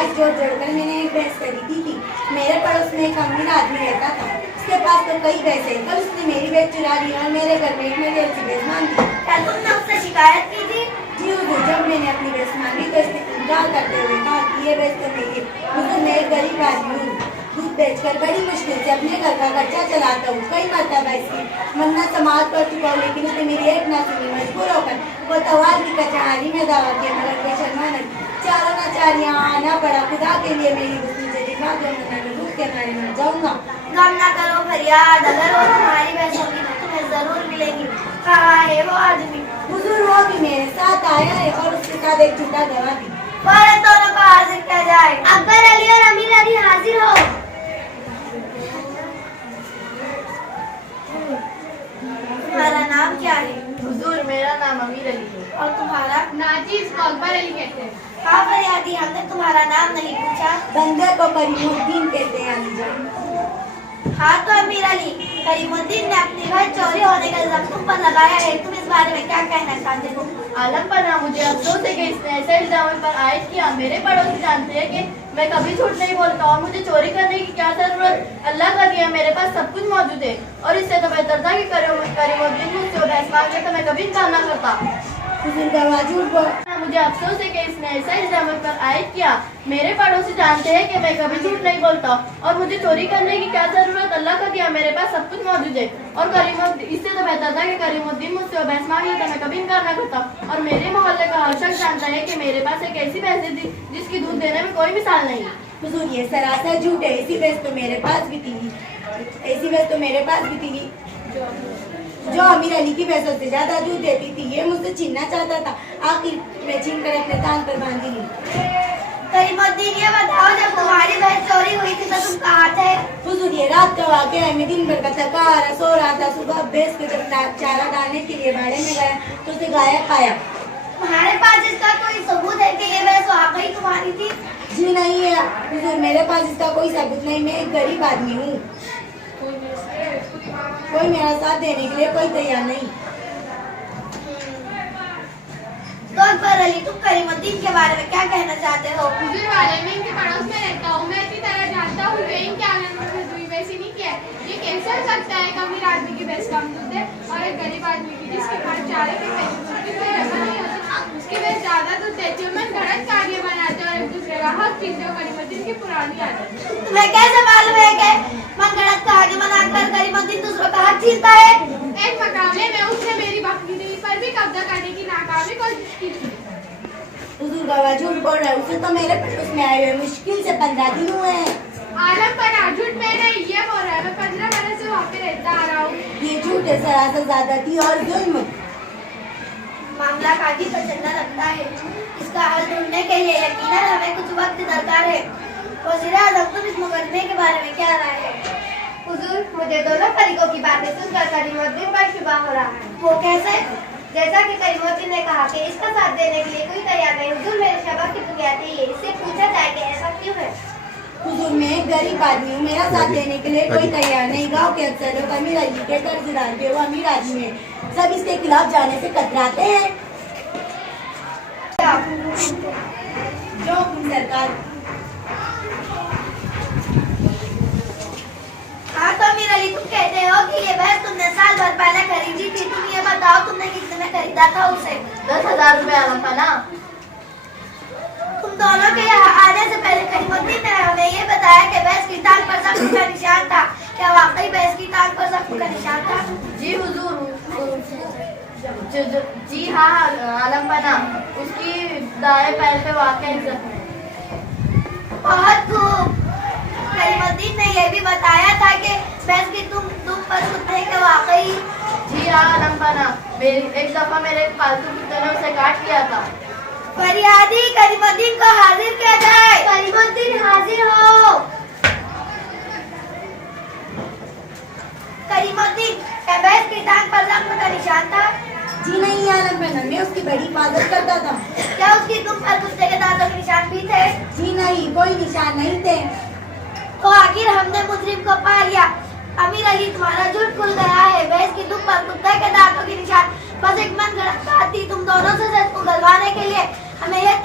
आज जोड़ जोड़ कर मैंने एक भैंस खरीदी थी। मेरे पड़ोस में एक अमीर आदमी रहता था, उसके पास तो कई भैंसे। कल उसने मेरी भैंस चुरा ली और मेरे घर में एक मेरी ऐसी भैंस मांगी। क्या तुमने उससे शिकायत की थी? जी हुजूर, जब मैंने अपनी भैंस मांगी तो इसने इनकार करते हुए कहा कि ये भैंस तो मेरी है। हुजूर, मैं एक गरीब आदमी हूँ, दूध बेचकर बड़ी मुश्किल से अपने घर का खर्चा चलाता हूँ। कई मरतबा इसकी मन्नत समाप्त कर चुका हूँ, लेकिन उसने मेरी एक ना सुनी। मजबूर होकर वो तवार की कचहरी में दावा किया, मगर कोई शर्मा नहीं। चारों नाचार यहाँ आना पड़ा। खुदा के लिए मेरी मुझे दिखा दो, मैं भूख के मारे मर जाऊंगा। गम ना करो फरियाद, अगर वो तुम्हारी भैंस होगी तो तुम्हें जरूर मिलेगी। कहाँ है वो आदमी? हुजूर, वो भी मेरे साथ आया है और उसके साथ एक झूठा गवाह भी। फौरन दोनों को हाजिर किया जाए। अकबर अली और अमीर अली हाजिर हो। तुम्हारा नाम क्या है? हुजूर, मेरा नाम अमीर अली है। और तुम्हारा? नाजी, इसको अकबर अली कहते हैं। हाँ फरियादी, हमने तुम्हारा नाम नहीं पूछा। बंदे को करीमुद्दीन कहते हैं अली जान। हाँ तो अमीर अली, करीमुद्दीन ने अपनी भैंस चोरी होने का इल्जाम तुम पर लगाया है। तुम इस बारे में क्या कहना चाहते हो? आलम पना, मुझे अफसोस है कि इसने ऐसे इल्जाम पर आयद किया। मेरे पड़ोसी जानते हैं कि मैं कभी झूठ नहीं बोलता और मुझे चोरी करने की क्या जरूरत। अल्लाह का दिया, मेरे पास सब कुछ मौजूद है और इससे तो बेहतर था कि करीमुद्दीन मुझसे भैंस मांग ले तो मैं कभी इनकार न करता। हुजूर, गवाह झूठ बोल। मुझे अफसोस है कि इसने ऐसा इल्जाम पर आयद किया। मेरे पड़ोसी जानते हैं कि मैं कभी झूठ नहीं बोलता और मुझे चोरी करने की क्या जरूरत। अल्लाह का दिया, मेरे पास सब कुछ मौजूद है और इससे तो बेहतर था कि करीमुद्दीन मुझसे भैंस मांग लेता, मैं कभी इनकार न करता। और मेरे मोहल्ले का हर शख्स जानता है कि मेरे पास एक ऐसी भैंस थी जिसकी दूध देने में कोई मिसाल नहीं। हुजूर, ये सरासर झूठ है। ऐसी भैंस तो मेरे पास भी थी जो अमीर अली की भैंसों से ज्यादा दूध देती थी। ये मुझसे छीनना चाहता था, आखिर मैं छीन कर अपने कान पर बांधी ली। करीमुद्दीन, ये बताओ, जब तुम्हारी भैंस चोरी हुई थी तो तुम कहाँ थे? हुजूर, ये रात का वाकया है। मैं दिन भर का थका हारा सो रहा था। सुबह भैंस को जब चारा डालने के लिए बाड़े में गया तो उसे गायब पाया। तुम्हारे पास इसका कोई सबूत है कि ये भैंस वाकई तुम्हारी थी? जी नहीं है हुजूर, मेरे पास इसका कोई सबूत नहीं। मैं एक गरीब आदमी हूँ, कोई मेरा साथ देने के लिए कोई तैयार नहीं। तो अकबर अली, तुम करीमुद्दीन के बारे में क्या कहना चाहते हो? हुजूर वाले, मैं इनके पड़ोस में रहता हूँ। मैं इतनी तरह जानता हूँ कि इनके आलम में हुई वैसी नहीं किया। ये कैसे हो सकता है कि अमीर आदमी की भैंस कम दूध है और एक गरीब आदमी की जिसके पास चारे के पैसे की कोई रकम नहीं होती उसकी भैंस ज्यादा दूध देती है। मन गलत कार्य बनाते और एक दूसरे का हक छीनते हो। करीमुद्दीन की पुरानी आदत। तुम्हें कैसे मालूम है कि मनगढ़ंत कहानी बनाकर करीमुद्दीन दूसरों का हक छीनता है? एक मुकाबले में उसने मेरी बकरी पर भी कब्जा करने की नाकामी कोशिश की थी। हुजूर, गवाह झूठ बोल रहा है। उसे तो मेरे पड़ोस में आए हुए मुश्किल से 15 दिन हुए हैं। आलम पर झूठ में नहीं, ये बोल रहा है। मैं 15 बरस से वहाँ पे रहता आ रहा हूँ। ये झूठ है, सरासर ज्यादती और जुल्म। मामला काफी पेचीदा लगता है। इसका हल ढूंढने के लिए यकीनन हमें कुछ वक्त दरकार है। वज़ीर-ए-आज़म, तुम इस मुकदमे के बारे में क्या राय है? हुजूर, मुझे दोनों फरीकों की बातें सुनकर करीमुद्दीन पर शुबा हो रहा है। वो कैसे? जैसा कि करीमुद्दीन ने कहा कि इसका साथ देने के लिए कोई तैयार नहीं। हुजूर, मेरे शबा की बुनियाद है, इससे पूछा जाए कि ऐसा क्यों है? हुजूर, मैं एक गरीब आदमी हूँ, मेरा साथ देने के लिए कोई तैयार नहीं। गांव के अक्सर लोग अमीर अली के कर्जदार के, वो अमीर आदमी है, सब इसके खिलाफ जाने से कतराते हैं। जो हुक्म सरकार। हाँ तो अमीर अली, तुम कहते हो कि ये भैंस तुमने साल भर पहले खरीदी थी। तुम ये बताओ, तुमने कितने में खरीदा था उसे? 10,000 रुपए आलम पना। तुम दोनों के यहाँ आने से पहले करीमुद्दीन ने हमें ये बताया कि भैंस की टांग पर जख्म का निशान था। क्या वाकई भैंस की टांग पर जख्म का निशान था? जी हुजूर, जी हाँ आलम पना, उसकी दाएं पैर पे वाकई जख्म है। बहुत खूब। करीमुद्दीन ने यह भी बताया था कि भैंस की तुम दुम पर कुत्ते के वाकई। जी हाँ आलम पना, एक दफा मेरे पालतू कुत्ते ने उसे काट लिया था। फरियादी, करीमुद्दीन को हाजिर किया जाए। करीमुद्दीन, हाजिर हो। करीमुद्दीन, क्या भैंस की टांग पर जख्म का निशान था? जी नहीं आलम पना, मैं उसकी बड़ी हिफाजत करता था। क्या उसकी दुम पर कुत्ते के दांतों के निशान भी थे? जी नहीं, कोई निशान नहीं थे। तो आखिर हमने मुजरिम को पा लिया। अमीर अली, तुम्हारा झूठ खुल गया है। भैंस की दुम पर कुत्ते के दांतों के निशान बस एक मनगढ़ंत बात थी। तुम दोनों से सच को गलवाने के लिए हमें यह